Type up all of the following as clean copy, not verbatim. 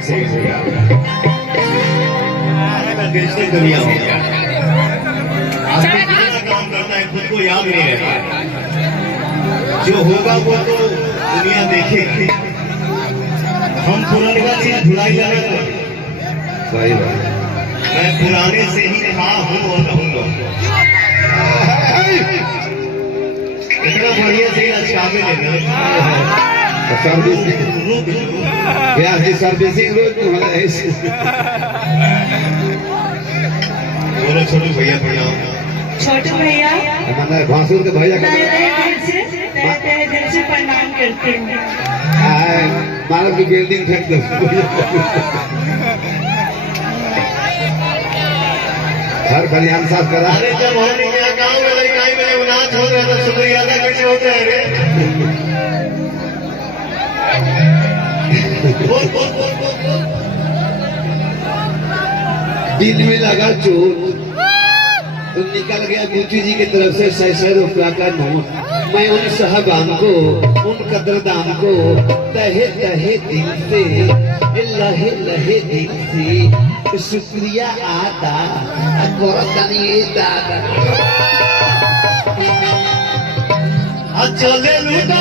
एक सेकंड हो गया डिजिटल दुनिया हो गया। आदमी कितना काम करता है खुद को याद नहीं रहता। जो होगा वो तो दुनिया देखेगी। हम पुराने का चीज भुलाई जाने को सही बात। मैं पुराने से ही था हूँ और रहूंगा। इतना बढ़िया से लचकावे लेना सर्विसिंग बोलो छोटू भैया प्रणाम। छोटू भैया भासुर के भैया दिल से प्रणाम करती हूँ। मानव की बिल्डिंग फेंक दो। हर खलियान साफ करा। अरे जब हम गाँव में लड़काई में नाच हो रहे तो शुक्रिया अदा कैसे होते हैं रे? दिल में लगा चोट तो निकल गया गुच्ची जी की तरफ से 600 रुपया का नोट। मैं उन साहबान को उन कदरदान को तहे तहे दिल से लहे लहे दिल से शुक्रिया अदा करतनी दादा। चले लूटा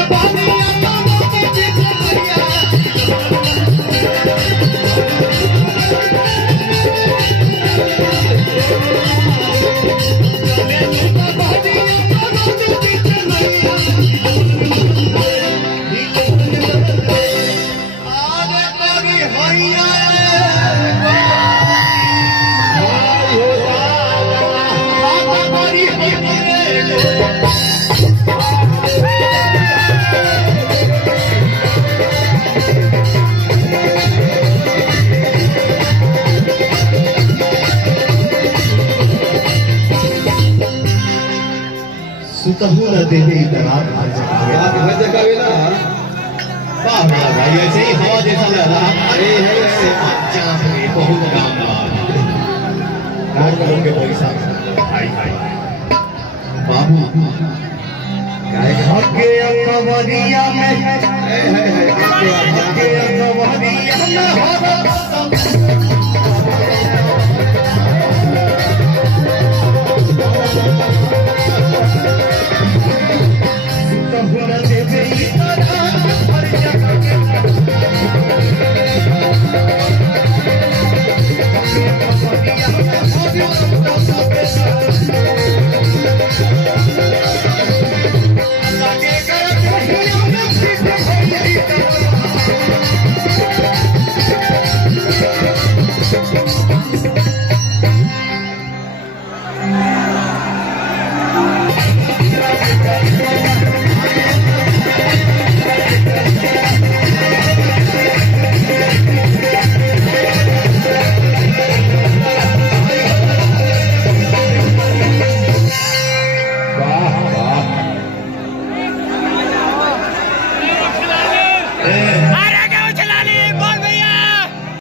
सुतहु न देवे दरार हर जगह ना। वाह मेरा भाई ऐसे ही हवा जैसा लग रहा है। बहुत काम करोगे पैसा भाई भाई बाबू के अकबरिया में के अकबरिया में